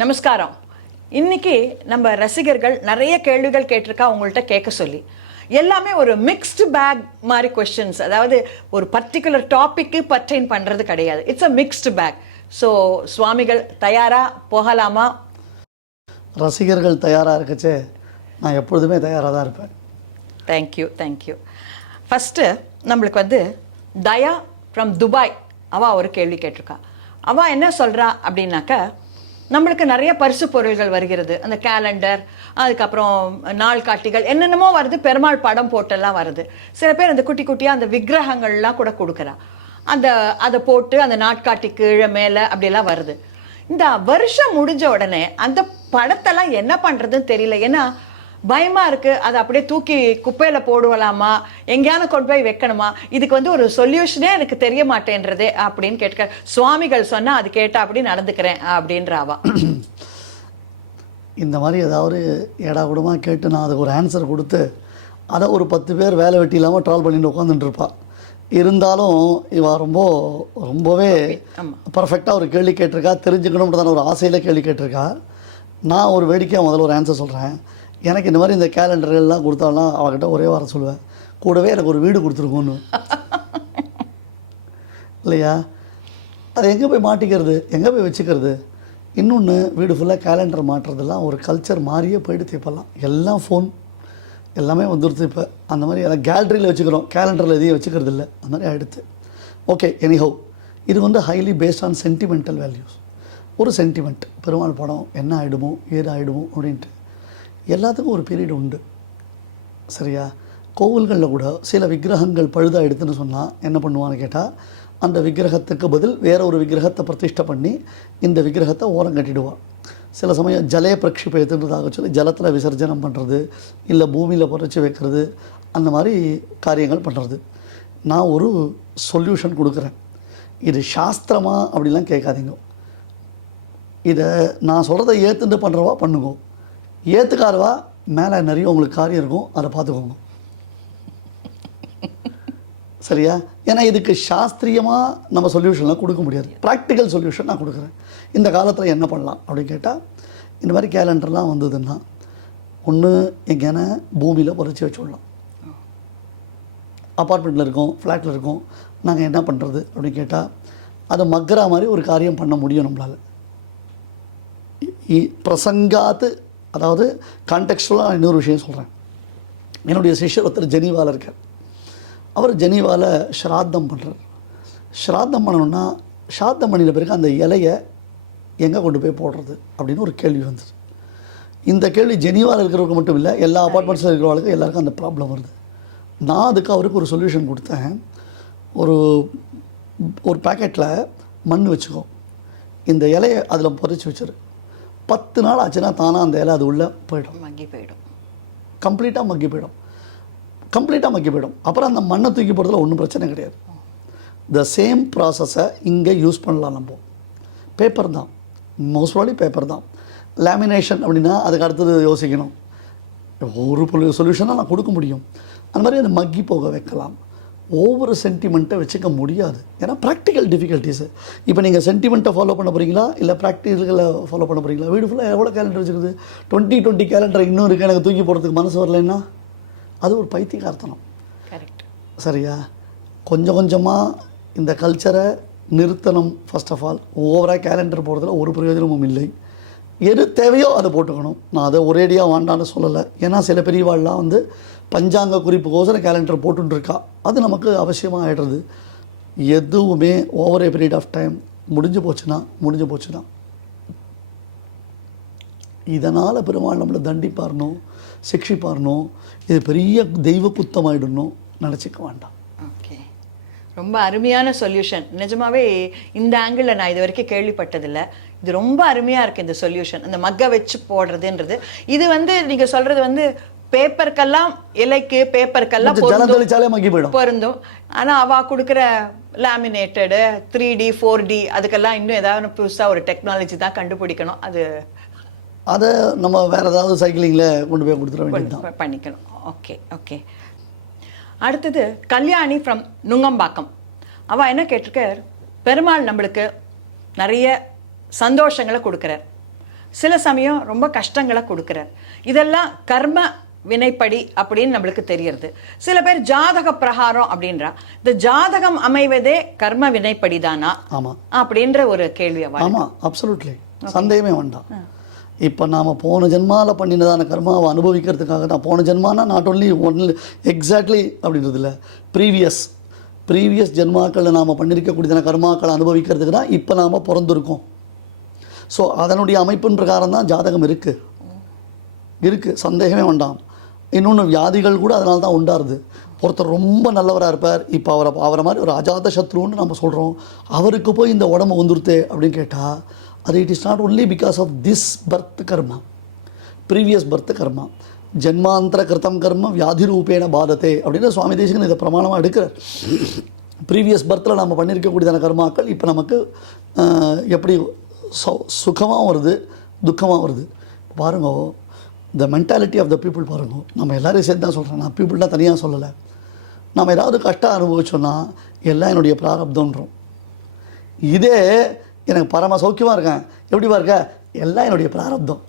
நமஸ்காரம். இன்னைக்கு நம்ம ரசிகர்கள் நிறைய கேள்விகள் கேட்டிருக்கா உங்கள்கிட்ட கேட்க சொல்லி. எல்லாமே ஒரு மிக்ஸ்டு பேக் மாதிரி கொஸ்டின்ஸ். அதாவது ஒரு பர்டிகுலர் டாபிக்கு பர்டைன் பண்ணுறது கிடையாது. It's a mixed bag. So சுவாமிகள் தயாரா போகலாமா? ரசிகர்கள் தயாராக இருக்கச்சே நான் எப்பொழுதுமே தயாராக தான் இருப்பேன். தேங்க்யூ. ஃபஸ்ட்டு நம்மளுக்கு தயா ஃப்ரம் துபாய் அவள் ஒரு கேள்வி கேட்டிருக்கா. அவள் என்ன சொல்கிறா அப்படின்னாக்கா, நம்மளுக்கு நிறைய பரிசு பொருள்கள் வருகிறது. அந்த கேலண்டர், அதுக்கப்புறம் நாள் காட்டிகள், என்னென்னமோ வருது. பெருமாள் படம் போட்டெல்லாம் வருது. சில பேர் அந்த குட்டி குட்டியாக அந்த விக்கிரகங்கள்லாம் கூட கொடுக்குறா. அதை போட்டு அந்த நாட்காட்டி கீழே மேலே அப்படியெல்லாம் வருது. இந்த வருஷம் முடிஞ்ச உடனே அந்த படத்தெல்லாம் என்ன பண்ணுறதுன்னு தெரியல. ஏன்னா பயமாக இருக்குது. அதை அப்படியே தூக்கி குப்பையில் போடுவலாமா, எங்கேயான கொண்டு போய் வைக்கணுமா, இதுக்கு ஒரு சொல்யூஷனே எனக்கு தெரிய மாட்டேன்றதே அப்படின்னு கேட்க. சுவாமிகள் சொன்னால் அது கேட்டால் அப்படி நடந்துக்கிறேன் அப்படின்றாவா. இந்த மாதிரி ஏதாவது ஏடா கூடமாக கேட்டு நான் அதுக்கு ஒரு ஆன்சர் கொடுத்து அதை ஒரு 10 பேர் வேலை வெட்டி இல்லாமல் ட்ரால் பண்ணிட்டு உட்காந்துட்டு இருப்பாள். இருந்தாலும் இவள் ரொம்பவே பர்ஃபெக்டாக ஒரு கேள்வி கேட்டிருக்கா. தெரிஞ்சுக்கணுன்றதான ஒரு ஆசையில் கேள்வி கேட்டிருக்கா. நான் ஒரு வேடிக்கையாக முதல்ல ஒரு ஆன்சர் சொல்கிறேன். எனக்கு இந்த மாதிரி இந்த கேலண்டர்கள்லாம் கொடுத்தாலாம் அவகிட்ட ஒரே வாரம் சொல்லுவேன், கூடவே எனக்கு ஒரு வீடு கொடுத்துருக்கோன்னு. இல்லையா? அதை எங்கே போய் மாட்டிக்கிறது, எங்கே போய் வச்சுக்கிறது? இன்னொன்று, வீடு ஃபுல்லாக கேலண்டர் மாட்டுறதெல்லாம் ஒரு கல்ச்சர் மாறியே போயிட்டு இப்போல்லாம். எல்லாம் ஃபோன் எல்லாமே வந்துடுது. இப்போ அந்த மாதிரி எல்லாம் கேலரியில் வச்சுக்கிறோம், கேலண்டரில் எதையும் வச்சுக்கிறது இல்லை. அந்த மாதிரி ஆகிடுது. ஓகே, எனிஹவ், இது highly based on sentimental values. ஒரு சென்டிமெண்ட், பெருமாள் படம் என்ன ஆகிடுமோ ஏது ஆகிடுமோ அப்படின்ட்டு எல்லாத்துக்கும் ஒரு பீரியட் உண்டு. சரியா? கோவில்களில் கூட சில விக்கிரகங்கள் பழுதாகிடுதுன்னு சொன்னால் என்ன பண்ணுவான்னு கேட்டால், அந்த விக்கிரகத்துக்கு பதில் வேறு ஒரு விக்கிரகத்தை பிரதிஷ்டை பண்ணி இந்த விக்கிரகத்தை ஓரம் கட்டிடுவாள். சில சமயம் ஜலே பிரக்ஷிபயத்துன்றதாக சொல்லி ஜலத்தில் விசர்ஜனம் பண்ணுறது, இல்லை பூமியில் புதைச்சி வைக்கிறது, அந்த மாதிரி காரியங்கள் பண்ணுறது. நான் ஒரு சொல்யூஷன் கொடுக்குறேன். இது சாஸ்திரமா அப்படிலாம் கேட்காதீங்க. இதை நான் சொல்கிறத ஏற்றுட்டு பண்ணுறவா பண்ணுங்க, ஏற்றுக்காரவா மேலே நிறைய உங்களுக்கு காரியம் இருக்கும், அதை பார்த்துக்கோங்க. சரியா? ஏன்னா இதுக்கு சாஸ்திரியமாக நம்ம சொல்யூஷன்லாம் கொடுக்க முடியாது. ப்ராக்டிக்கல் சொல்யூஷன் நான் கொடுக்குறேன். இந்த காலத்தில் என்ன பண்ணலாம் அப்படின்னு கேட்டால், இந்த மாதிரி கேலண்டர்லாம் வந்ததுன்னா ஒன்று எங்கேனா பூமியில் புதைச்சி வச்சுடலாம். அப்பார்ட்மெண்ட்டில் இருக்கோம், ஃப்ளாட்டில் இருக்கோம், நாங்கள் என்ன பண்ணுறது அப்படின்னு கேட்டால், அதை மக்ரா மாதிரி ஒரு காரியம் பண்ண முடியும் நம்மளால். பிரசங்காத்து, அதாவது கான்டெக்ஸ்டுவலாக இன்னொரு விஷயம் சொல்கிறேன். என்னுடைய சிஷ்யர் ஒருத்தர் ஜெனீவாவில் இருக்கார். அவர் ஜெனீவாவில் ஸ்ராத்தம் பண்ணுறார். ஸ்ராத்தம் பண்ணணுன்னா ஸ்ராத்தம் பண்ணின பிறகு அந்த இலையை எங்கே கொண்டு போய் போடுறது அப்படின்னு ஒரு கேள்வி வந்தது. இந்த கேள்வி ஜெனீவாவில் இருக்கிறவங்க மட்டும் இல்லை, எல்லா அப்பார்ட்மெண்ட்ஸில் இருக்கிறவங்களுக்கு எல்லாருக்கும் அந்த ப்ராப்ளம் வருது. நான் அதுக்கு அவருக்கு ஒரு சொல்யூஷன் கொடுத்தேன். ஒரு பேக்கெட்டில் மண் வச்சுக்கோ, இந்த இலையை அதில் புதைச்சி வச்சிரு. 10 நாள் ஆச்சுன்னா தானாக அந்த இலை அது உள்ளே போயிடும், கம்ப்ளீட்டாக மக்கி போயிடும். அப்புறம் அந்த மண்ணை தூக்கி போகிறதுல ஒன்றும் பிரச்சனை கிடையாது. த சேம் ப்ராசஸை இங்கே யூஸ் பண்ணலாம். நம்ம பேப்பர் தான், மோஸ்ட் ப்ராபப்லி பேப்பர் தான். லேமினேஷன் அப்படின்னா அதுக்கு அடுத்தது யோசிக்கணும். ஒரு சொல்யூஷனாக நான் கொடுக்க முடியும். அந்த மாதிரி அதை மக்கி போக வைக்கலாம். ஒவ்வொரு சென்டிமெண்ட்டை வச்சுக்க முடியாது. ஏன்னா ப்ராக்டிக்கல் டிஃபிகல்ட்டிஸு. இப்போ நீங்கள் சென்டிமெண்ட்டை ஃபாலோ பண்ண போகிறீங்களா, இல்லை ப்ராக்டிக்கலை ஃபாலோ பண்ண போகிறீங்களா? வீடு ஃபுல்லாக எவ்வளோ கேலண்டர் வச்சுருக்குது? 20 கேலண்டர் இன்னும் இருக்குது, எனக்கு தூக்கி போகிறதுக்கு மனசு வரலைன்னா அது ஒரு பைத்தியக்காரத்தனம். கரெக்ட். சரியா? கொஞ்சம் கொஞ்சமாக இந்த கல்ச்சரை நிறுத்தணும். ஃபர்ஸ்ட் ஆஃப் ஆல், ஓவராக கேலண்டர் போடுறதுல ஒரு பிரயோஜனமும் இல்லை. எது தேவையோ அதை போட்டுக்கணும். நான் அதை ஒரேடியாக வாண்டான்னு சொல்லலை. ஏன்னா சில பெரியவாள்லாம் பஞ்சாங்க குறிப்புக்கோசரம் கேலண்டர் போட்டுருக்கா. அது நமக்கு அவசியமாக ஆகிடுறது. எதுவுமே over a period of time முடிஞ்சு போச்சுன்னா இதனால் பெருமாள் நம்மளை தண்டிப்பார்னோ சிக்ஷிப்பார்னோ, இது பெரிய தெய்வ குத்தமாயிடணும் நினச்சிக்க வேண்டாம். ஓகே, ரொம்ப அருமையான சொல்யூஷன். நிஜமாவே இந்த ஆங்கிளில் நான் இது வரைக்கும் கேள்விப்பட்டதில்லை. இது ரொம்ப அருமையாக இருக்குது இந்த சொல்யூஷன். அந்த மக்கை வச்சு போடுறதுன்றது. இது நீங்கள் சொல்கிறது பேப்பருக்கெல்லாம், இலைக்கு பேப்பருக்கெல்லாம் பொருந்தும். ஆனால் அவள் கொடுக்குற லேமினேட்டடு 3D 4D அதுக்கெல்லாம் இன்னும் ஏதாவது புதுசாக ஒரு டெக்னாலஜி தான் கண்டுபிடிக்கணும். அதை நம்ம வேறு ஏதாவது சைக்கிளிங்கில் கொண்டு போய் கொடுத்துட வேண்டியது பண்ணிக்கணும். ஓகே. அடுத்தது கல்யாணி ஃப்ரம் நுங்கம்பாக்கம். அவள் என்ன கேட்டிருக்கார், பெருமாள் நம்மளுக்கு நிறைய சந்தோஷங்களை கொடுக்குறார். சில சமயம் ரொம்ப கஷ்டங்களை கொடுக்குறார். இதெல்லாம் கர்ம வினைப்படி அப்படின்னு நம்மளுக்கு தெரியறது. சில பேர் ஜாதக பிரகாரம் அப்படின்றா, இந்த ஜாதகம் அமைவதே கர்ம வினைப்படி தானா அப்படின்ற ஒரு கேள்வி. ஆமாம், அப்சல்யூட்லி, சந்தேகமே வேண்டாம். இப்போ நாம் போன ஜென்மாவில் பண்ணினதான கர்மாவை அனுபவிக்கிறதுக்காக தான். போன ஜென்மானா நாட் ஒன்லி எக்ஸாக்ட்லி அப்படின்றது இல்லை, ப்ரீவியஸ் ஜென்மாக்களில் நாம் பண்ணியிருக்கக்கூடியதான கர்மாக்களை அனுபவிக்கிறதுக்கு தான் இப்போ நாம் பிறந்திருக்கோம். ஸோ அதனுடைய அமைப்பின் பிரகாரம் தான் ஜாதகம் இருக்குது, சந்தேகமே வேண்டாம். இன்னொன்று வியாதிகள் கூட அதனால தான் உண்டாருது. ஒருத்தர் ரொம்ப நல்லவராக இருப்பார், இப்போ அவரை மாதிரி ஒரு அஜாத சத்ருன்னு நம்ம சொல்கிறோம், அவருக்கு போய் இந்த உடம்பு வந்துருத்தே அப்படின்னு கேட்டால் அது it is not only because of this birth karma, previous birth karma. ஜென்மாந்திர கிருத்தம் கர்ம வியாதி ரூபேன பாதத்தே அப்படின்னு சுவாமி தேசிகன் இதை பிரமாணமாக எடுக்கிறார். ப்ரீவியஸ் பர்த்தில் நம்ம பண்ணியிருக்கக்கூடியதான கர்மாக்கள் இப்போ நமக்கு எப்படி சுகமாக வருது, துக்கமாக வருது. பாருங்க, the mentality of the people பாருங்க. நம்ம எல்லோரையும் சேர்த்து தான் சொல்கிறேன், நான் பீப்புள்லாம் தனியாக சொல்லலை. நம்ம ஏதாவது கஷ்டம் அனுபவிச்சோன்னா எல்லாம் என்னுடைய பிராரப்தம்ன்றோம். இதே எனக்கு பரம சௌக்கியமாக இருக்கேன், எப்படிவா இருக்க, எல்லாம் என்னுடைய பிராரப்தம்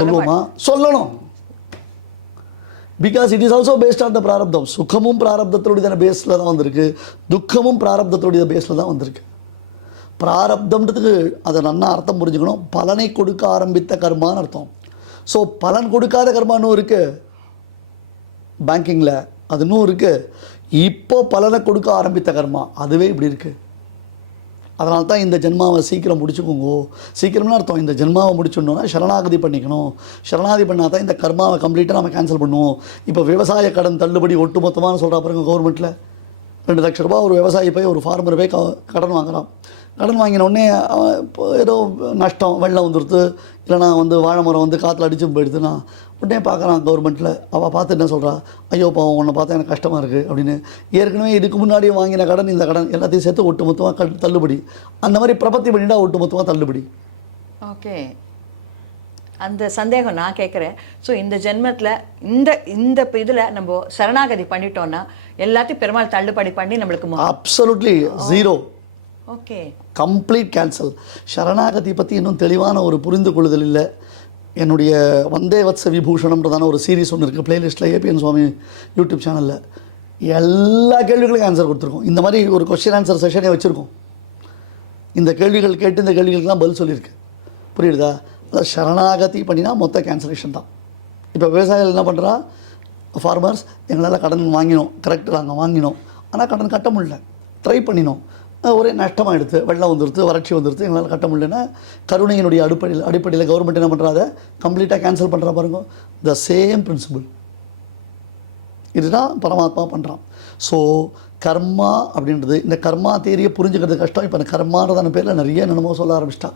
சொல்லுவோமா? சொல்லணும். Because it is also based on the பிராரப்தம். சுகமும் பிராரப்தத்தினுடைய பேஸில் தான் வந்திருக்கு, துக்கமும் பிராரப்தத்தினுடைய பேஸில் தான் வந்திருக்கு. பிராரப்தம்ன்றதுக்கு அதை நல்லா அர்த்தம் புரிஞ்சுக்கணும். பலனை கொடுக்க ஆரம்பித்த கர்மான்னு அர்த்தம். ஸோ பலன் கொடுக்காத கர்மா இன்னும் இருக்குது பேங்கிங்கில், அது இன்னும் இருக்குது. இப்போ பலனை கொடுக்க ஆரம்பித்த கர்மா அதுவே இப்படி இருக்குது. அதனால தான் இந்த ஜென்மாவை சீக்கிரம் முடிச்சுக்கோங்க. சீக்கிரம்னு அர்த்தம் இந்த ஜென்மாவை முடிச்சுடணுன்னா சரணாகதி பண்ணிக்கணும். சரணாகதி பண்ணால் தான் இந்த கர்மாவை கம்ப்ளீட்டாக நம்ம கேன்சல் பண்ணுவோம். இப்போ விவசாய கடன் தள்ளுபடி ஒட்டு மொத்தமாக சொல்கிறா பாருங்க. கவர்மெண்ட்டில் 2 லட்ச ரூபா ஒரு விவசாயி போய் ஒரு ஃபார்மர் போய் கடன் வாங்குகிறான். கடன் வாங்கினோடனே இப்போ ஏதோ நஷ்டம், வெள்ளம் வந்துடுது, இல்லைனா வாழை மரம் காற்றுல அடிச்சு போயிடுதுன்னா உடனே பார்க்குறான் கவர்மெண்ட்டில். அவள் பார்த்து என்ன சொல்கிறா, ஐயோ பாவம் உன்னை பார்த்தா எனக்கு கஷ்டமாக இருக்குது அப்படின்னு. ஏற்கனவே இதுக்கு முன்னாடியே வாங்கின கடன், இந்த கடன் எல்லாத்தையும் சேர்த்து ஒட்டு மொத்தமாக தள்ளுபடி. அந்த மாதிரி பிரபத்தி பண்ணிட்டா ஒட்டு மொத்தமாக தள்ளுபடி. ஓகே, அந்த சந்தேகம் நான் கேட்குறேன். ஸோ இந்த ஜென்மத்தில் இந்த இதில் நம்ம சரணாகதி பண்ணிட்டோன்னா எல்லாத்தையும் பெருமாள் தள்ளுபடி பண்ணி நம்மளுக்கு absolutely zero. Okay, complete cancel. சரணாகதி பற்றி இன்னும் தெளிவான ஒரு புரிந்து கொள்ளுதல் இல்லை. என்னுடைய வந்தே வத்ச விபூஷணம்ன்றதான ஒரு சீரீஸ் ஒன்று இருக்குது பிளேலிஸ்ட்டில், ஏபிஎன் சுவாமி யூடியூப் சேனலில். எல்லா கேள்விகளுக்கும் ஆன்சர் கொடுத்துருக்கோம். இந்த மாதிரி ஒரு கொஸ்டின் ஆன்சர் செஷனே வச்சுருக்கோம். இந்த கேள்விகள் கேட்டு இந்த கேள்விகளுக்கெல்லாம் பதில் சொல்லியிருக்கு. புரியுதா? அதாவது சரணாகதி பண்ணினா மொத்த கேன்சலேஷன் தான். இப்போ விவசாயிகள் என்ன பண்ணுறா, ஃபார்மர்ஸ் எங்களால் கடன் வாங்கினோம், கரெக்டு நாங்கள் வாங்கினோம், ஆனால் கடன் கட்ட முடியல, ட்ரை பண்ணினோம், ஒரே நஷ்டமாக எடுத்து, வெள்ளம் வந்துடுது, வறட்சி வந்துடுது, எங்களால் கட்ட முடியலன்னா கருணையினுடைய அடிப்படையில் கவர்மெண்ட் என்ன பண்ணுறாத கம்ப்ளீட்டாக கேன்சல் பண்ணுறா பாருங்க. த சேம் பிரின்சிபிள் இதுதான் பரமாத்மா பண்ணுறான். ஸோ கர்மா அப்படின்றது, இந்த கர்மா தேரியை புரிஞ்சுக்கிறது கஷ்டம். இப்போ அந்த கர்மான்றதான பேரில் நிறைய என்னமோ சொல்ல ஆரம்பிச்சிட்டா.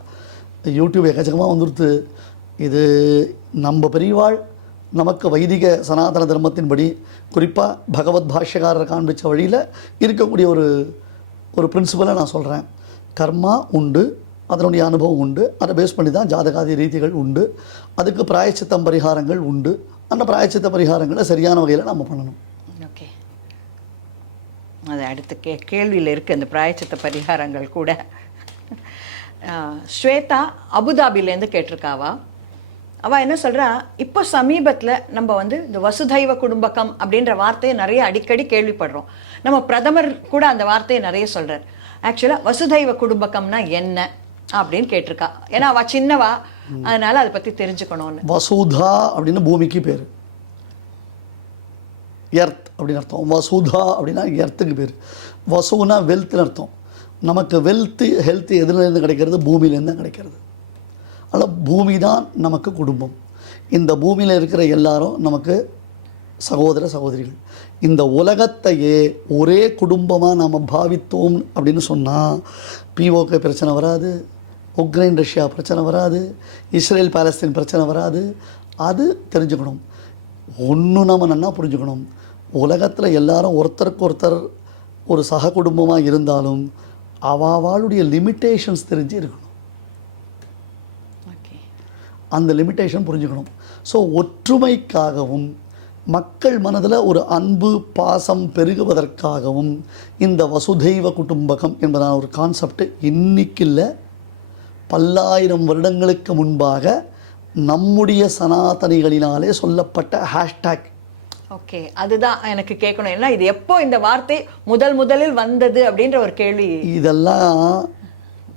யூடியூப் எக்கச்சக்கமாக வந்துடுது. இது நம்ம பெரியவாள் நமக்கு வைதிக சனாதன தர்மத்தின்படி குறிப்பாக பகவத் பாஷ்யக்காரர் காண்பிச்ச வழியில் இருக்கக்கூடிய ஒரு பிரின்சிபலை நான் சொல்கிறேன். கர்மா உண்டு, அதனுடைய அனுபவம் உண்டு, அதை பேஸ் பண்ணி தான் ஜாதகாதி ரீதிகள் உண்டு, அதுக்கு பிராயச்சித்தம் பரிகாரங்கள் உண்டு. அந்த பிராயச்சித்த பரிகாரங்களை சரியான வகையில் நம்ம பண்ணணும். ஓகே, அது அடுத்த கேள்வியில் இருக்குது அந்த பிராயச்சித்த பரிகாரங்கள் கூட. ஸ்வேதா அபுதாபிலேருந்து கேட்டிருக்காவா. அவள் என்ன சொல்கிறா, இப்போ சமீபத்தில் நம்ம இந்த வசுதைவ குடும்பகம் அப்படின்ற வார்த்தையை நிறைய அடிக்கடி கேள்விப்படுறோம். நம்ம பிரதமர் கூட அந்த வார்த்தையை நிறைய சொல்கிறார். ஆக்சுவலாக வசுதைவ குடும்பகம்னா என்ன அப்படின்னு கேட்டிருக்கா. ஏன்னா அவள் சின்னவா, அதனால் அதை பற்றி தெரிஞ்சுக்கணும்னு. வசுதா அப்படின்னு பூமிக்கு பேர், எர்த் அப்படின்னு அர்த்தம். வசுதா அப்படின்னா எர்த்துக்கு பேர். வசுனா வெல்த்னு அர்த்தம். நமக்கு ஹெல்த்து எதுலேருந்து கிடைக்கிறது? பூமியிலேருந்து கிடைக்கிறது. அதனால் பூமி தான் நமக்கு குடும்பம். இந்த பூமியில் இருக்கிற எல்லாரும் நமக்கு சகோதர சகோதரிகள். இந்த உலகத்தையே ஒரே குடும்பமாக நாம் பாவித்தோம் அப்படின்னு சொன்னால் பிஓகே பிரச்சனை வராது, உக்ரைன் ரஷ்யா பிரச்சனை வராது, இஸ்ரேல் பாலஸ்தீன் பிரச்சனை வராது. அது தெரிஞ்சுக்கணும். ஒன்று நம்ம நல்லா புரிஞ்சுக்கணும். உலகத்தில் எல்லாரும் ஒருத்தருக்கு ஒருத்தர் ஒரு சக குடும்பமாக இருந்தாலும் அவளுடைய லிமிட்டேஷன்ஸ் தெரிஞ்சு இருக்கணும். அந்த லிமிட்டேஷன் புரிஞ்சுக்கணும். ஸோ ஒற்றுமைக்காகவும் மக்கள் மனதில் ஒரு அன்பு பாசம் பெருகுவதற்காகவும் இந்த வசுதைவ குடும்பகம் என்பதான ஒரு கான்செப்ட் இன்னைக்கு இல்லை, பல்லாயிரம் வருடங்களுக்கு முன்பாக நம்முடைய சனாதனிகளினாலே சொல்லப்பட்ட ஹேஷ்டேக். ஓகே, அதுதான் எனக்கு கேட்கணும். ஏன்னா இது எப்போ இந்த வார்த்தை முதலில் வந்தது அப்படின்ற ஒரு கேள்வி. இதெல்லாம்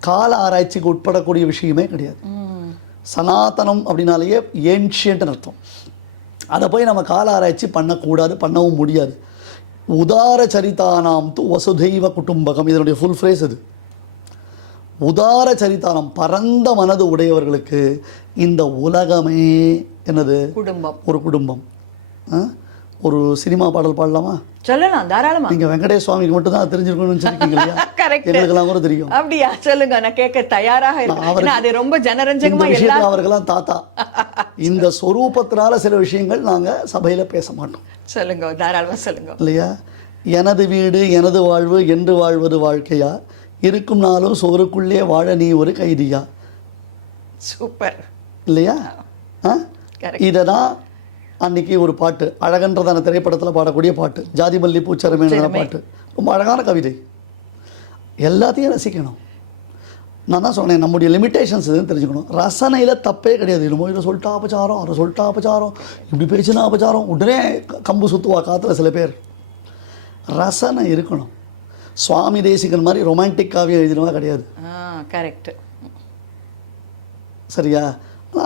கால ஆராய்ச்சிக்கு உட்படக்கூடிய விஷயமே கிடையாது. சனாதனம் அப்படின்னாலேயே ஏன்ஷியன்ட் அர்த்தம். அதை போய் நம்ம கால ஆராய்ச்சி பண்ணக்கூடாது, பண்ணவும் முடியாது. உதார சரிதானாம் து வசுதைவ குடும்பகம், இதனுடைய ஃபுல் ஃப்ரேஸ் இது. உதார சரிதானம், பரந்த மனது உடையவர்களுக்கு இந்த உலகமே என்னது? குடும்பம். ஒரு குடும்பம். ஒரு சினிமா பாடல் பாடலாமா? சொல்லலாம், தாராளமா. நீங்க வெங்கடேஷ் சுவாமிக்கு மட்டும் தான் தெரிஞ்சிருக்கணும்னு நினைச்சிருக்கீங்க இல்லையா? கரெக்ட். எங்களுக்கெல்லாம் கூட தெரியும். அப்படியா? சொல்லுங்க, நான் கேட்க தயாராக இருக்கேன். அது ரொம்ப ஜனரஞ்சகமா எல்லாரும் அவர்களாம் தாத்தா. இந்த சொரூபத்தினால சில விஷயங்கள் நாங்க சபையில பேச மாட்டோம். சொல்லுங்க, தாராளமா சொல்லுங்க. இல்லையா? எனது வீடு எனது வாழ்வு என்று வாழ்வது வாழ்க்கையா, இருக்கும் நாளும் சுவருக்குள்ளே வாழ நீ ஒரு கைதியா. சூப்பர் இல்லையா? இததான் அன்னைக்கு ஒரு பாட்டு, அழகன்றதான திரைப்படத்தில் பாடக்கூடிய பாட்டு, ஜாதி மல்லி பூச்சரமேன பாட்டு. ரொம்ப அழகான கவிதை. எல்லாத்தையும் ரசிக்கணும். நான் தான் சொன்னேன், நம்முடைய லிமிட்டேஷன்ஸ் இதுன்னு தெரிஞ்சுக்கணும். ரசனையில் தப்பே கிடையாது. என்னமோ இதை சொல்லிட்டா அபச்சாரம், அதை சொல்லிட்டா அபச்சாரம், இப்படி பேச்சுனா அபச்சாரம், உடனே கம்பு சுற்றுவா காற்றுல சில பேர். ரசனை இருக்கணும். சுவாமி தேசிகன் மாதிரி ரொமான்டிக் காவியம் எழுதினவா கிடையாது. கரெக்ட். சரியா?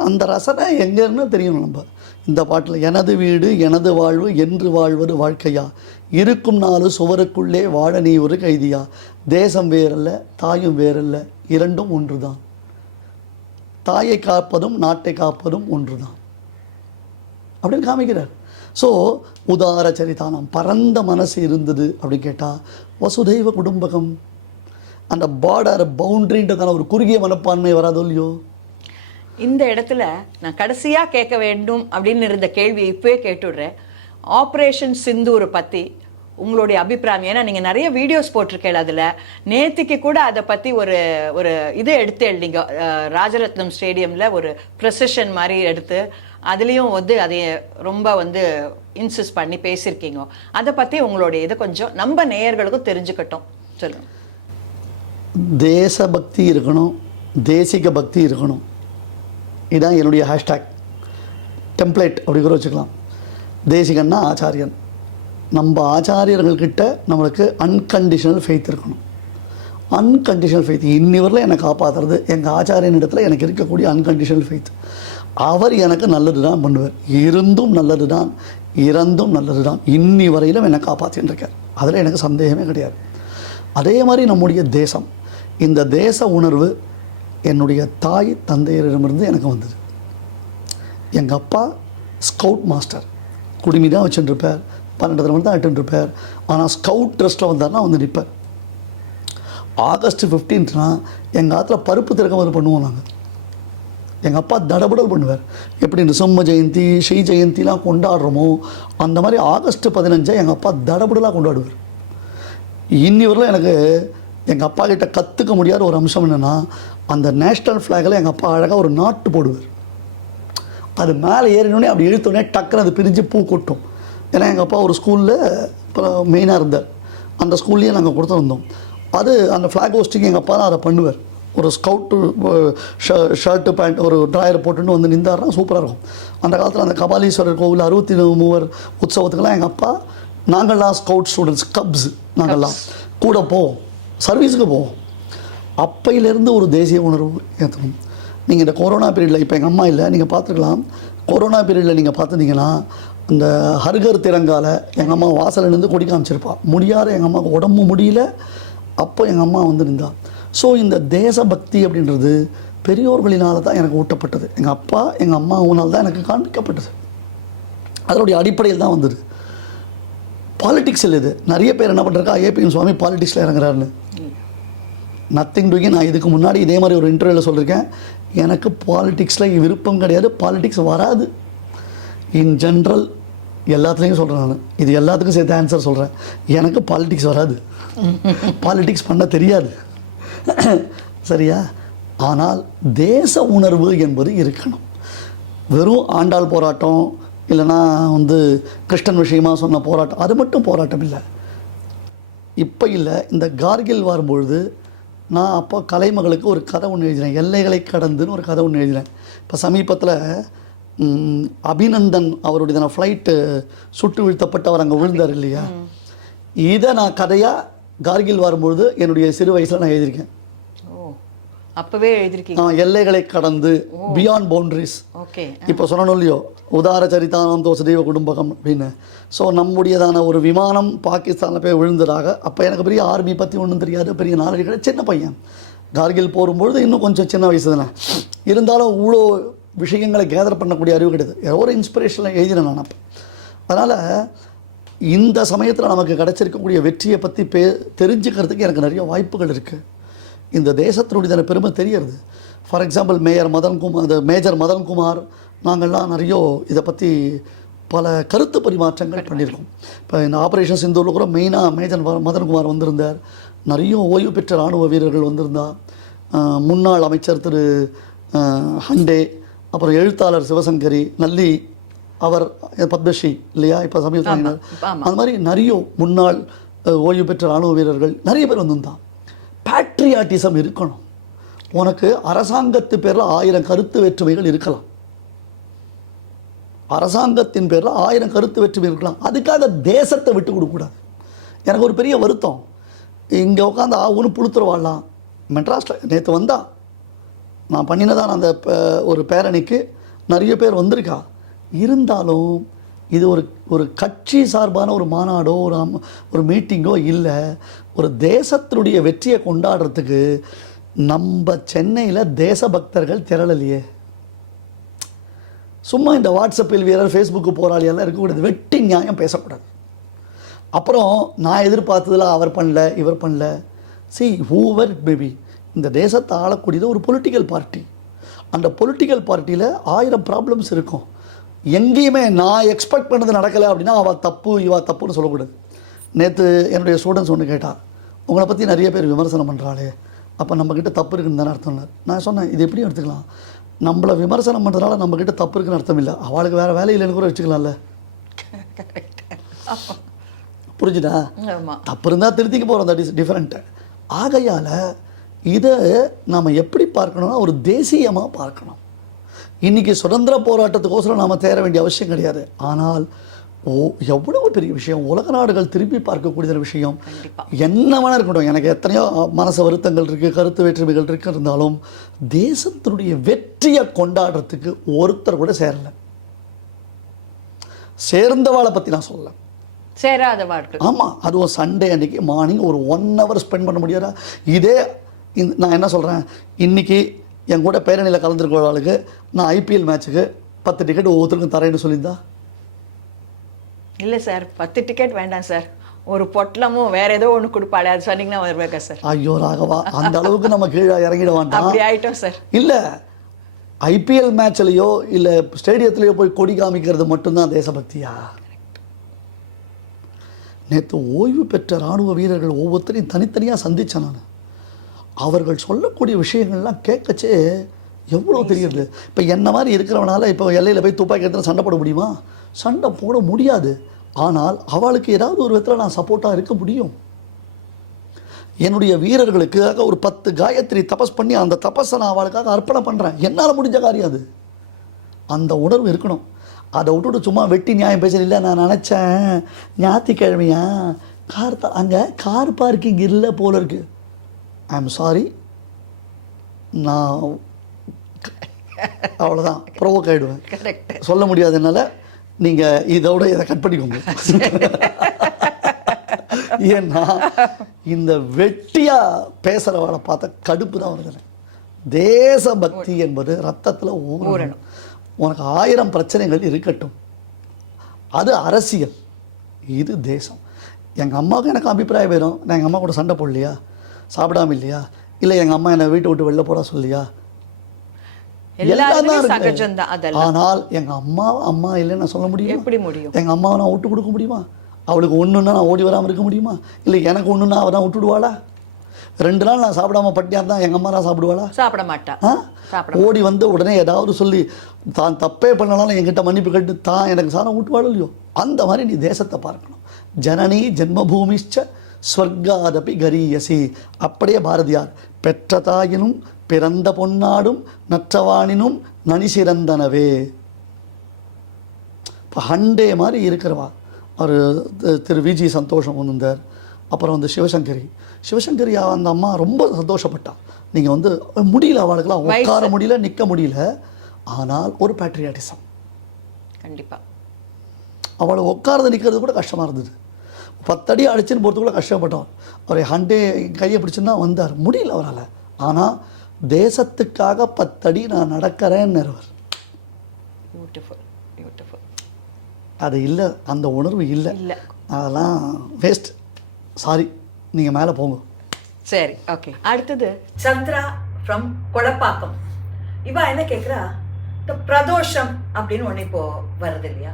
அந்த ரசனை எங்கன்னு தெரியணும். நம்ம இந்த பாட்டில் எனது வீடு எனது வாழ்வு என்று வாழ்வது வாழ்க்கையா, இருக்கும் நாலு சுவருக்குள்ளே வாழ நீ ஒரு கைதியா, தேசம் வேறல்ல தாயும் வேறல்ல இரண்டும் ஒன்று தான், தாயை காப்பதும் நாட்டை காப்பதும் ஒன்று தான் அப்படின்னு காமிக்கிறார். ஸோ உதார சரிதானம், பரந்த மனசு இருந்தது அப்படின்னு கேட்டால் வசுதைவ குடும்பகம். அந்த பார்டர் பவுண்ட்ரின்றதான ஒரு குறுகிய மனப்பான்மை வராதோ இல்லையோ? இந்த இடத்துல நான் கடைசியாக கேட்க வேண்டும் அப்படின்னு இருந்த கேள்வியை இப்போயே கேட்டுடுறேன். ஆப்ரேஷன் சிந்தூர் பற்றி உங்களுடைய அபிப்பிராயம். ஏன்னா நீங்கள் நிறைய வீடியோஸ் போட்டிருக்கேன். அதில் நேற்றுக்கு கூட அதை பற்றி ஒரு இது எடுத்து எழுதிங்க. ராஜரத்னம் ஸ்டேடியமில் ஒரு ப்ரொசஷன் மாதிரி எடுத்து அதுலேயும் அதை ரொம்ப இன்சிஸ்ட் பண்ணி பேசியிருக்கீங்க. அதை பற்றி உங்களுடைய இது கொஞ்சம் நம்ம நேயர்களுக்கும் தெரிஞ்சுக்கட்டும், சொல்லுங்கள். தேசபக்தி இருக்கணும், தேசிக பக்தி இருக்கணும். இதுதான் என்னுடைய ஹேஷ்டேக், டெம்ப்ளேட் அப்படி கூட வச்சுக்கலாம். தேசிகன்னா ஆச்சாரியன். நம்ம ஆச்சாரியர்கள்கிட்ட நம்மளுக்கு அன்கண்டிஷனல் ஃபெய்த் இருக்கணும். அன்கண்டிஷனல் ஃபெய்த் இன்னி வரல என்னை காப்பாற்றுறது எங்கள் ஆச்சாரியன் இடத்துல எனக்கு இருக்கக்கூடிய அன்கண்டிஷனல் ஃபெய்த். அவர் எனக்கு நல்லது தான் பண்ணுவார், இருந்தும் நல்லது தான், இறந்தும் நல்லது தான், இன்னி வரையிலும் என்னை காப்பாற்றின்னு இருக்கார். அதில் எனக்கு சந்தேகமே கிடையாது. அதே மாதிரி நம்முடைய தேசம், இந்த தேச உணர்வு என்னுடைய தாய் தந்தையரிடமிருந்து எனக்கு வந்தது. எங்கள் அப்பா ஸ்கவுட் மாஸ்டர், குடிமி தான் வச்சுட்டுருப்பார், 12 மணி தான் இட்டுருப்பார். ஆனால் ஸ்கவுட் ட்ரெஸ்ட்டில் வந்தார்னா நிற்பார். ஆகஸ்ட் 15னா எங்கள் ஆற்றுல பருப்பு திறக்கமாக பண்ணுவோம் நாங்கள். எங்கள் அப்பா தடபுடல் பண்ணுவார். எப்படி நிருசிம்ம ஜெயந்தி ஸ்ரீ ஜெயந்திலாம் கொண்டாடுறோமோ அந்த மாதிரி ஆகஸ்ட் 15 எங்கள் அப்பா தடபுடலாக கொண்டாடுவார். இன்னி வரலாம் எனக்கு எங்கள் அப்பா கிட்ட கற்றுக்க முடியாத ஒரு அம்சம் என்னென்னா, அந்த நேஷ்னல் ஃப்ளாகில் எங்கள் அப்பா அழகாக ஒரு நாட்டு போடுவார். அது மேலே ஏறினோடனே அப்படி இழுத்தோடனே டக்குன்னு அது பிரிஞ்சு பூ கொட்டும். ஏன்னா எங்கள் அப்பா ஒரு ஸ்கூலில் மெயினாக இருந்தார். அந்த ஸ்கூல்லேயே நாங்கள் கொடுத்துருந்தோம். அது அந்த ஃப்ளாக் ஹோஸ்டிங் எங்கள் அப்பா தான் அதை பண்ணுவார். ஒரு ஸ்கவுட்டு ஷர்ட்டு பேண்ட் ஒரு ட்ராயர் போட்டுன்னு நின்றாருன்னா சூப்பராக இருக்கும். அந்த காலத்தில் அந்த கபாலீஸ்வரர் கோவில் 63 உற்சவத்துக்கெல்லாம் எங்கள் அப்பா, நாங்கள்லாம் ஸ்கவுட் ஸ்டூடெண்ட்ஸ், கப்ஸ் நாங்கள்லாம் கூட போவோம், சர்வீஸுக்கு போவோம். அப்பையிலேருந்து ஒரு தேசிய உணர்வு ஏற்றணும். நீங்கள் இந்த கொரோனா பீரியடில், இப்போ எங்கள் அம்மா இல்லை, நீங்கள் பார்த்துருக்கலாம், கொரோனா பீரியடில் நீங்கள் பார்த்துட்டிங்கன்னா அந்த ஹர்கர் திரங்கால எங்கள் அம்மா வாசலிருந்து கொடி காமிச்சிருப்பா. முடியாத எங்கள் அம்மாவுக்கு உடம்பு முடியல, அப்போ எங்கள் அம்மா நின்றா. ஸோ இந்த தேசபக்தி அப்படின்றது பெரியோர்களினால் தான் எனக்கு ஊட்டப்பட்டது. எங்கள் அப்பா எங்கள் அம்மாவுனால் தான் எனக்கு காண்பிக்கப்பட்டது. அதனுடைய அடிப்படையில் தான் வந்தது. பாலிட்டிக்ஸ் இல்லை இது. நிறைய பேர் என்ன பண்ணுறா, ஏபிஎம் சுவாமி பாலிட்டிக்ஸில் இறங்குறாருன்னு. Nothing doing. நான் இதுக்கு முன்னாடி இதே மாதிரி ஒரு இன்டர்வியூவில் சொல்லியிருக்கேன், எனக்கு பாலிட்டிக்ஸில் விருப்பம் கிடையாது, பாலிட்டிக்ஸ் வராது. இன் ஜென்ரல் எல்லாத்துலேயும் சொல்கிறேன் நான், இது எல்லாத்துக்கும் சேர்த்து ஆன்சர் சொல்கிறேன். எனக்கு பாலிட்டிக்ஸ் வராது, பாலிட்டிக்ஸ் பண்ண தெரியாது, சரியா? ஆனால் தேச உணர்வு என்பது இருக்கணும். வெறும் ஆண்டாள் போராட்டம் இல்லைனா கிருஷ்ணன் விஷயமாக சொன்ன போராட்டம், அது மட்டும் போராட்டம் இல்லை. இப்போ இல்லை, இந்த கார்கில் வரும்பொழுது நான் அப்போ கலைமகளுக்கு ஒரு கதை ஒன்று எழுதினேன், எல்லைகளை கடந்துன்னு ஒரு கதை ஒன்று எழுதினேன். இப்போ சமீபத்தில் அபிநந்தன் அவருடைய ஃப்ளைட்டு சுட்டு வீழ்த்தப்பட்டு அவர் அங்கே விழுந்தார் இல்லையா, இதை நான் கதையாக கார்கில் வரும்பொழுது என்னுடைய சிறு வயசில் நான் எழுதியிருக்கேன். அப்பவே எழுதிருக்கீங்க. எல்லைகளை கடந்து, பியாண்ட் பவுண்டரிஸ். ஓகே. இப்போ சொன்னோம் இல்லையோ, உதார சரிதானம் தோசதெய்வ குடும்பகம் அப்படின்னு. ஸோ நம்முடையதான ஒரு விமானம் பாகிஸ்தானில் போய் விழுந்ததாக. அப்போ எனக்கு பெரிய ஆர்மி பற்றி ஒன்றும் தெரியாது, பெரிய நாலேஜ் கிடையாது, சின்ன பையன். கார்கில் போகும்பொழுது இன்னும் கொஞ்சம் சின்ன வயசு தானே, இருந்தாலும் இவ்வளோ விஷயங்களை கேதர் பண்ணக்கூடிய அறிவு கிடையாது. ஏதோ ஒரு இன்ஸ்பிரேஷனில் எழுதினேன் நான் அப்போ. அதனால் இந்த சமயத்தில் நமக்கு கிடச்சிருக்கக்கூடிய வெற்றியை பற்றி தெரிஞ்சுக்கிறதுக்கு எனக்கு நிறைய வாய்ப்புகள் இருக்குது. இந்த தேசத்தினுடைய பெருமை தெரியறது. ஃபார் எக்ஸாம்பிள் மேஜர் மதன்குமார் நாங்கள்லாம் நிறைய இதை பற்றி பல கருத்து பரிமாற்றங்கள் பண்ணியிருக்கோம். இப்போ இந்த ஆப்ரேஷன் சிந்தூரில் கூட மெயினாக மேஜர் மதன்குமார் வந்திருந்தார், நிறைய ஓய்வு பெற்ற இராணுவ வீரர்கள் வந்திருந்தார், முன்னாள் அமைச்சர் திரு ஹண்டே, அப்புறம் எழுத்தாளர் சிவசங்கரி நல்லி, அவர் பத்மஸ்ரீ இல்லையா இப்போ சமீபத்தில் வாங்கினார். அந்த மாதிரி நிறைய முன்னாள் ஓய்வு பெற்ற இராணுவ வீரர்கள் நிறைய பேர் வந்திருந்தான். பேட்ரியாட்டிசம் இருக்கணும். உனக்கு அரசாங்கத்து பேரில் 1000 கருத்து வேற்றுமைகள் இருக்கலாம், அரசாங்கத்தின் பேரில் 1000 கருத்து வேற்றுமை இருக்கலாம், அதுக்காக தேசத்தை விட்டு கொடுக்கக்கூடாது. எனக்கு ஒரு பெரிய வருத்தம், இங்கே உட்காந்து ஒன்று புளுத்துருவாடலாம். மெட்ராஸில் நேற்று வந்தா நான் பண்ணினதான் அந்த ஒரு பேரணிக்கு நிறைய பேர் வந்திருக்கா. இருந்தாலும் இது ஒரு கட்சி சார்பான ஒரு மாநாடோ ஒரு மீட்டிங்கோ இல்லை. ஒரு தேசத்தினுடைய வெற்றியை கொண்டாடுறதுக்கு நம்ம சென்னையில் தேசபக்தர்கள் திரளலையே. சும்மா இந்த வாட்ஸ்அப்பில் வீரர், ஃபேஸ்புக்கு போராளியெல்லாம் இருக்கக்கூடாது, வெட்டி நியாயம் பேசக்கூடாது. அப்புறம் நான் எதிர்பார்த்ததில் அவர் பண்ணல, இவர் பண்ணல. ஹூவர் இட் மேபி, இந்த தேசத்தை ஆளக்கூடியது ஒரு பொலிட்டிக்கல் பார்ட்டி. அந்த பொலிட்டிக்கல் பார்ட்டியில் 1000 ப்ராப்ளம்ஸ் இருக்கும். எங்கேயுமே நான் எக்ஸ்பெக்ட் பண்ணது நடக்கலை அப்படின்னா அவள் தப்பு இவா தப்புன்னு சொல்லக்கூடாது. நேற்று என்னுடைய ஸ்டூடெண்ட்ஸ் ஒன்று கேட்டால், உங்களை பற்றி நிறைய பேர் விமர்சனம் பண்ணுறாளே, அப்போ நம்மக்கிட்ட தப்பு இருக்குன்னு தானே அர்த்தம் இல்லை. நான் சொன்னேன், இது எப்படி எடுத்துக்கலாம், நம்மளை விமர்சனம் பண்ணுறதுனால நம்மக்கிட்ட தப்பு இருக்குன்னு அர்த்தம் இல்லை, அவளுக்கு வேறு வேலை இல்லைன்னு கூட வச்சுக்கலாம்ல. புரிஞ்சுட்டா? தப்பு இருந்தால் திருத்திக்க போகிறோம், தட் இஸ் டிஃப்ரெண்ட்டு. ஆகையால் இதை நாம் எப்படி பார்க்கணும்னா ஒரு தேசியமாக பார்க்கணும். இன்றைக்கி சுதந்திர போராட்டத்துக்கோசரம் நாம் தேர வேண்டிய அவசியம் கிடையாது. ஆனால் எவ்வளவு பெரிய விஷயம், உலக நாடுகள் திரும்பி பார்க்கக்கூடிய விஷயம். என்ன வேணா இருக்கட்டும், எனக்கு எத்தனையோ மனசு வருத்தங்கள் இருக்குது, கருத்து வேற்றுமைகள் இருக்கு, இருந்தாலும் தேசத்தினுடைய வெற்றியை கொண்டாடுறதுக்கு ஒருத்தர் கூட சேரலை. சேர்ந்தவாளை பற்றி நான் சொல்லலை, சேராதவார்கள். ஆமாம், அதுவும் சண்டே அன்றைக்கி மார்னிங் ஒரு 1 hour ஸ்பெண்ட் பண்ண முடியாதா? இதே நான் என்ன சொல்கிறேன், இன்றைக்கி என் கூட பேரணியில் கலந்துருக்கிறவர்களுக்கு நான் IPL மேட்ச்சுக்கு 10 டிக்கெட் ஒவ்வொருத்தருக்கும் தரேன்னு சொல்லியிருந்தா? இல்லை சார், 10 டிக்கெட் வேண்டாம் சார், ஒரு பொட்டலமும் வேற ஏதோ ஒன்று கொடுப்பாளே, அது சொன்னீங்கன்னா வருவேக்கா சார். ஐயோ ராகவா, அந்த அளவுக்கு நம்ம கீழே இறங்கிட வேண்டாம். அப்படி ஆகிட்டோம் சார். இல்லை, IPL மேட்ச்லையோ இல்லை ஸ்டேடியத்துலேயோ போய் கொடி காமிக்கிறது மட்டும்தான் தேசபக்தியா? நேற்று ஓய்வு பெற்ற இராணுவ வீரர்கள் ஒவ்வொருத்தரையும் தனித்தனியாக சந்தித்தேன் நான். அவர்கள் சொல்லக்கூடிய விஷயங்கள்லாம் கேட்கச்சே எவ்வளோ தெரியுது. இப்போ என்ன மாதிரி இருக்கிறவனால இப்போ எல்லையில் போய் துப்பாக்கி எடுத்து சண்டை போட முடியுமா? சண்டை போட முடியாது. ஆனால் அவளுக்கு ஏதாவது ஒரு விதத்தில் நான் சப்போர்ட்டாக இருக்க முடியும். என்னுடைய வீரர்களுக்காக ஒரு 10 காயத்ரி தபஸ் பண்ணி அந்த தபஸை நான் அவளுக்காக அர்ப்பணம் பண்ணுறேன். என்னால் முடிஞ்ச காரியம் அது. அந்த உணர்வு இருக்கணும். அதை விட்டுட்டு சும்மா வெட்டி நியாயம் பேச. இல்லை, நான் நினச்சேன் ஞாயிற்றுக்கிழமையா அங்கே கார் பார்க்கிங் இல்லை போல இருக்கு. ஐ எம் சாரி, நான் அவ்வளோதான், ப்ரோவோக் ஆகிடுவேன், சொல்ல முடியாது என்னால். நீங்கள் இதோட இதை கட் பண்ணிக்கோங்க. ஏன்னா இந்த வெட்டியாக பேசுகிறவளை பார்த்தா கடுப்பு தான் வருது. தேசபக்தி என்பது ரத்தத்தில் ஊறணும். உனக்கு 1000 பிரச்சனைகள் இருக்கட்டும், அது அரசியல், இது தேசம். எங்கள் அம்மாவுக்கு எனக்கு அபிப்பிராயம் வேணும். நான் எங்கள் அம்மா கூட சண்டை போடலையா, சாப்பிடாம இல்லையா, இல்லை எங்கள் அம்மா என்னை வீட்டை விட்டு வெளில போட சொல்லியா, எல்லாம் தான் இருக்கு. ஆனால் எங்கள் அம்மா இல்லைன்னு நான் சொல்ல முடியும்? எப்படி முடியும்? எங்கள் அம்மாவை நான் விட்டு கொடுக்க முடியுமா? அவளுக்கு ஒன்றுன்னா நான் ஓடி வராமல் இருக்க முடியுமா? இல்லை எனக்கு ஒன்றுன்னா அவள் தான் விட்டுடுவாளா? 2 நாள் நான் சாப்பிடாம பட்டியா தான் எங்கள் அம்மா தான் சாப்பிடுவாளா? சாப்பிட மாட்டா. ஓடி வந்து உடனே ஏதாவது சொல்லி தான் தப்பே பண்ணனாலும் என்கிட்ட மன்னிப்பு கேட்டு தான் எனக்கு சாணம் ஊட்டுவாளோ இல்லையோ? அந்த மாதிரி நீ தேசத்தை பார்க்கணும். ஜனனி ஜென்மபூமிச்ச ஸ்வர்காதபி கரியசி. அப்படியே பாரதியார், பெற்ற தாயினும் பிறந்த பொன்னாடும் நற்றவானினும் நனி சிறந்தனவே. இப்போ ஹண்டே மாதிரி இருக்கிறவா ஒரு திரு விஜி சந்தோஷம் வந்திருந்தார். அப்புறம் வந்து சிவசங்கரி அந்த அம்மா ரொம்ப சந்தோஷப்பட்டா. நீங்கள் வந்து முடியல, அவளுக்கெல்லாம் உட்கார முடியல, நிற்க முடியல. ஆனால் ஒரு பேட்ரியாட்டிசம். கண்டிப்பாக அவளை உட்காரது நிற்கிறது கூட கஷ்டமாக இருந்தது. 10 அடி அடிச்சுன்னு போகிறதுக்குள்ள கஷ்டப்பட்டோம். ஒரு ஹண்டே கையை பிடிச்சுன்னா வந்தார், முடியல அவரால். ஆனால் தேசத்துக்காக 10 அடி நான் நடக்கிறேன்னு அவர். Beautiful beautiful. அது இல்லை, அந்த உணர்வு இல்லை. அதெல்லாம் வேஸ்ட். சாரி, நீங்கள் மேலே போங்க. சரி, ஓகே. அடுத்தது சந்திரா ஃப்ரம் கொளப்பாக்கம். இவா என்ன கேட்குறா, இந்த பிரதோஷம் அப்படின்னு ஒன்று இப்போ வருது இல்லையா?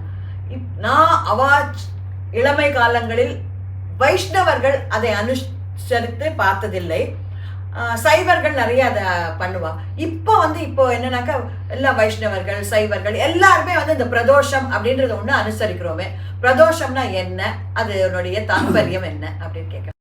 நான் அவா இளமை காலங்களில் வைஷ்ணவர்கள் அதை அனுசரித்து பார்த்ததில்லை, சைவர்கள் நிறைய அதை பண்ணுவா. இப்போ என்னன்னாக்கா எல்லா வைஷ்ணவர்கள் சைவர்கள் எல்லாருமே இந்த பிரதோஷம் அப்படின்றத ஒன்று அனுசரிக்கிறோமே. பிரதோஷம்னா என்ன, அதனுடைய தாற்பயம் என்ன அப்படின்னு கேட்குறேன்.